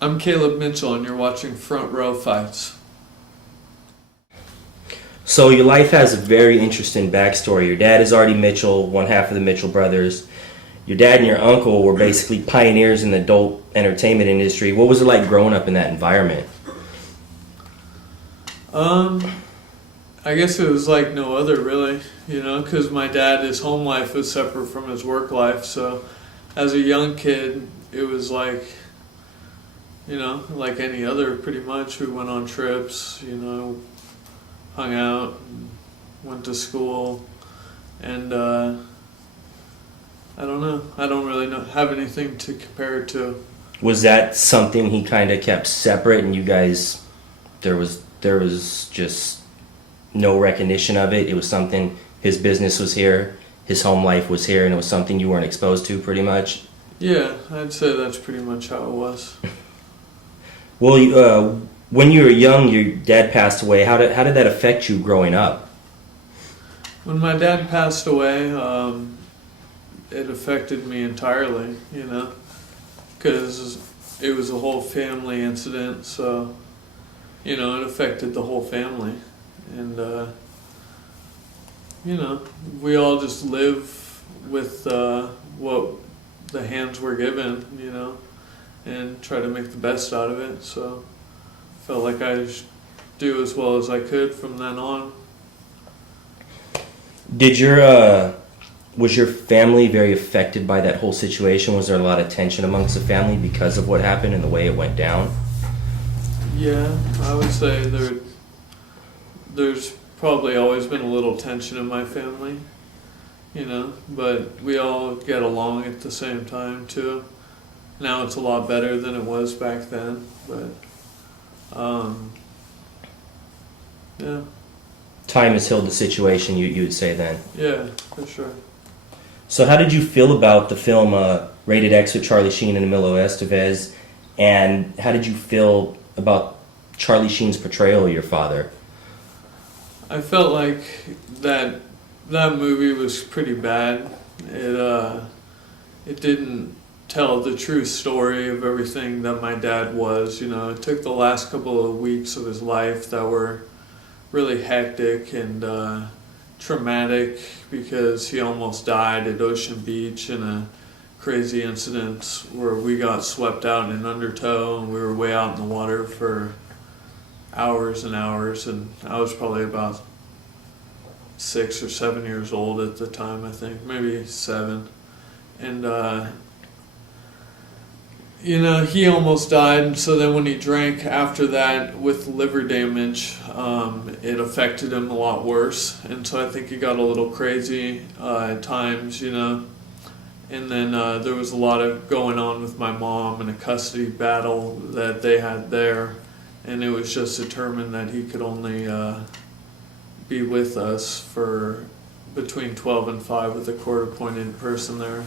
I'm Caleb Mitchell, and you're watching Front Row Fights. So your life has a very interesting backstory. Your dad is Artie Mitchell, one half of the Mitchell brothers. Your dad and your uncle were basically pioneers in the adult entertainment industry. What was it like growing up in that environment? I guess it was like no other, really, because my dad, his home life was separate from his work life. So as a young kid, it was like, like any other pretty much. We went on trips, hung out, went to school, and I don't know. I don't really have anything to compare it to. Was that something he kind of kept separate, and you guys, there was just no recognition of it? It was something, his business was here, his home life was here, and it was something you weren't exposed to, pretty much? Yeah, I'd say that's pretty much how it was. Well, when you were young, your dad passed away. How did that affect you growing up? When my dad passed away, it affected me entirely, because it was a whole family incident, so, it affected the whole family. And, we all just live with what the hands were given, and try to make the best out of it. So felt like I do as well as I could from then on. Was your family very affected by that whole situation? Was there a lot of tension amongst the family because of what happened and the way it went down? Yeah, I would say there's probably always been a little tension in my family, but we all get along at the same time too. Now it's a lot better than it was back then, but yeah. Time has healed the situation, you would say then? Yeah, for sure. So how did you feel about the film Rated X with Charlie Sheen and Emilio Estevez, and how did you feel about Charlie Sheen's portrayal of your father? I felt like that movie was pretty bad. It didn't tell the true story of everything that my dad was. It took the last couple of weeks of his life that were really hectic and traumatic, because he almost died at Ocean Beach in a crazy incident where we got swept out in an undertow, and we were way out in the water for hours and hours, and I was probably about 6 or 7 years old at the time, I think, maybe 7. And he almost died, and so then when he drank after that with liver damage, it affected him a lot worse, and so I think he got a little crazy at times, And then there was a lot of going on with my mom and a custody battle that they had there, and it was just determined that he could only be with us for between 12 and 5 with a court-appointed person there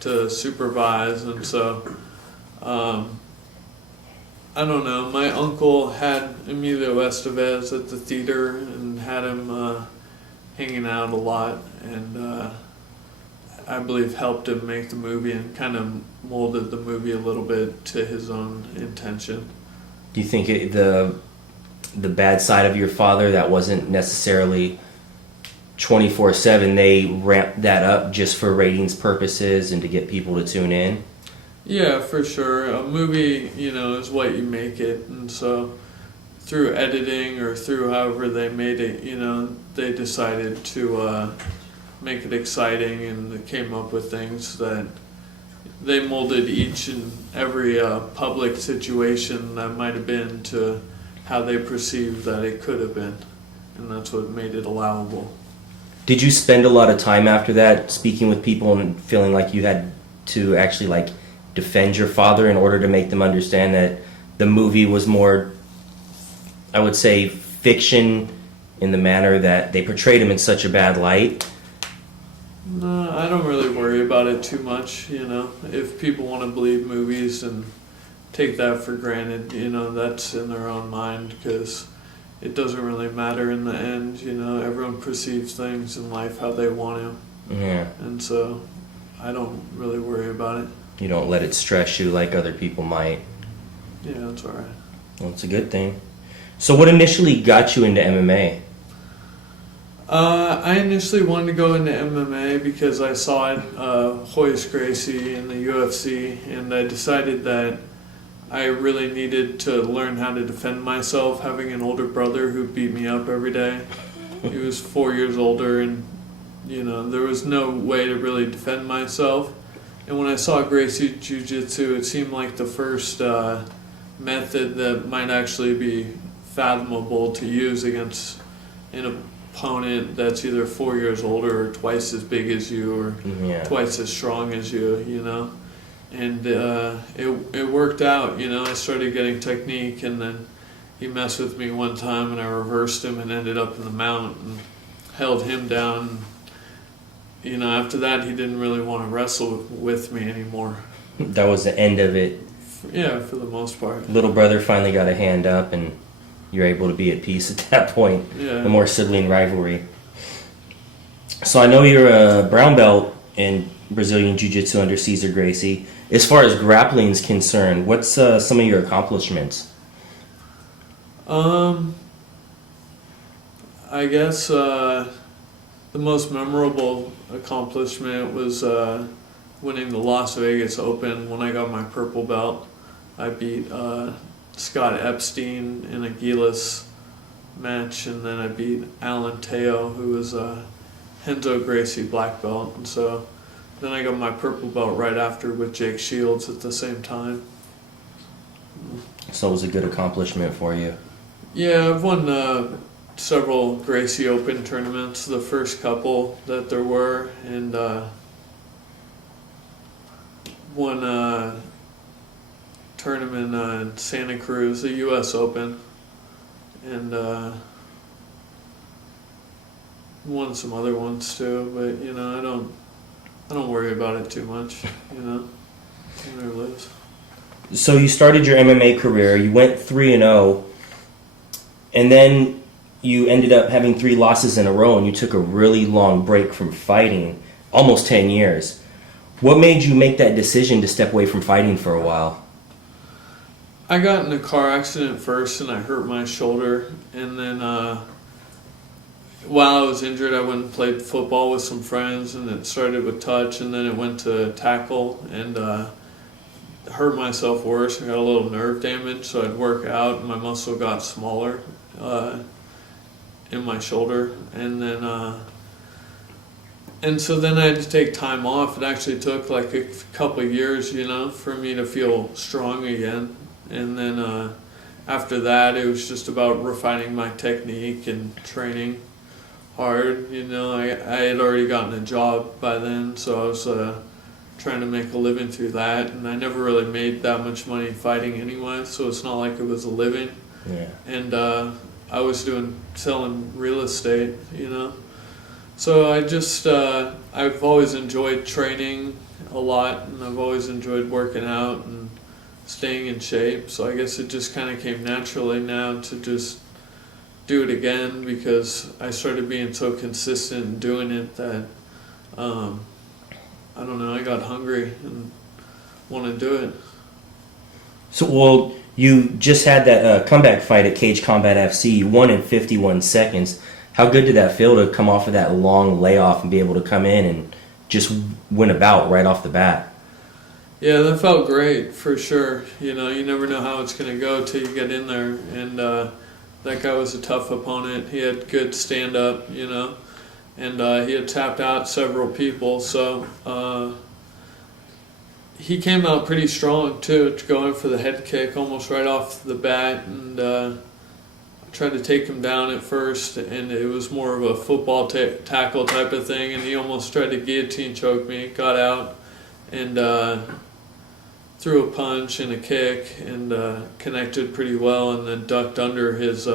to supervise, and so I don't know. My uncle had Emilio Estevez at the theater and had him hanging out a lot, and I believe helped him make the movie and kind of molded the movie a little bit to his own intention. Do you think the bad side of your father, that wasn't necessarily 24/7, they ramped that up just for ratings purposes and to get people to tune in? Yeah, for sure. A movie, is what you make it, and so through editing or through however they made it, they decided to make it exciting, and they came up with things that they molded each and every public situation that might have been to how they perceived that it could have been, and that's what made it allowable. Did you spend a lot of time after that speaking with people and feeling like you had to actually defend your father in order to make them understand that the movie was more, I would say, fiction in the manner that they portrayed him in such a bad light? No, I don't really worry about it too much, If people want to believe movies and take that for granted, that's in their own mind, because it doesn't really matter in the end, Everyone perceives things in life how they want to. Yeah. And so I don't really worry about it. You don't let it stress you like other people might. Yeah, that's all right. Well, it's a good thing. So what initially got you into MMA? I initially wanted to go into MMA because I saw Royce Gracie in the UFC, and I decided that I really needed to learn how to defend myself, having an older brother who beat me up every day. He was 4 years older, and there was no way to really defend myself. And when I saw Gracie Jiu-Jitsu, it seemed like the first method that might actually be fathomable to use against an opponent that's either 4 years older or twice as big as you or twice as strong as you. And it worked out. I started getting technique, and then he messed with me one time, and I reversed him and ended up in the mount and held him down. After that, he didn't really want to wrestle with me anymore. That was the end of it. Yeah, for the most part. Little brother finally got a hand up, and you're able to be at peace at that point. Yeah. No more sibling rivalry. So I know you're a brown belt in Brazilian Jiu-Jitsu under Cesar Gracie. As far as grappling is concerned, what's some of your accomplishments? I guess the most memorable accomplishment was winning the Las Vegas Open when I got my purple belt. I beat Scott Epstein in a Gilas match, and then I beat Alan Teo, who was Renzo Gracie black belt, and so then I got my purple belt right after with Jake Shields at the same time. So it was a good accomplishment for you. Yeah, I've won several Gracie Open tournaments, the first couple that there were, and won a tournament in Santa Cruz, the U.S. Open, and won some other ones too. But I don't worry about it too much. Who lives. So you started your MMA career. You went 3-0, and then you ended up having 3 losses in a row, and you took a really long break from fighting, almost 10 years. What made you make that decision to step away from fighting for a while? I got in a car accident first, and I hurt my shoulder, and then while I was injured, I went and played football with some friends, and it started with touch, and then it went to tackle, and hurt myself worse. I got a little nerve damage, so I'd work out, and my muscle got smaller in my shoulder, and then and so then I had to take time off. It actually took like a couple of years, for me to feel strong again, and then after that, it was just about refining my technique and training hard. I had already gotten a job by then, so I was trying to make a living through that, and I never really made that much money fighting anyway, so it's not like it was a living. Yeah. And I was selling real estate, So I just I've always enjoyed training a lot, and I've always enjoyed working out and staying in shape, so I guess it just kind of came naturally now to just do it again, because I started being so consistent in doing it that I don't know, I got hungry and want to do it. So, well, you just had that comeback fight at Cage Combat FC. You won in 51 seconds. How good did that feel to come off of that long layoff and be able to come in and just win a bout right off the bat? Yeah, that felt great, for sure. You never know how it's going to go till you get in there, and that guy was a tough opponent. He had good stand-up, and he had tapped out several people, so he came out pretty strong too, going for the head kick almost right off the bat, and I tried to take him down at first, and it was more of a football tackle type of thing, and he almost tried to guillotine choke me, got out, and threw a punch and a kick, and connected pretty well, and then ducked under his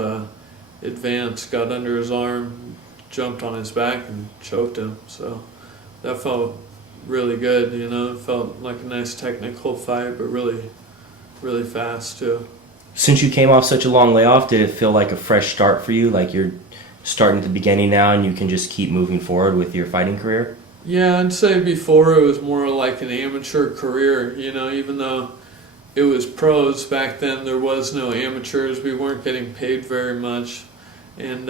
advance, got under his arm, jumped on his back, and choked him. So that felt really good, It felt like a nice technical fight, but really, really fast too. Since you came off such a long layoff, did it feel like a fresh start for you? Like you're starting at the beginning now and you can just keep moving forward with your fighting career? Yeah, I'd say before it was more like an amateur career, you know, even though it was pros back then, there was no amateurs. We weren't getting paid very much. And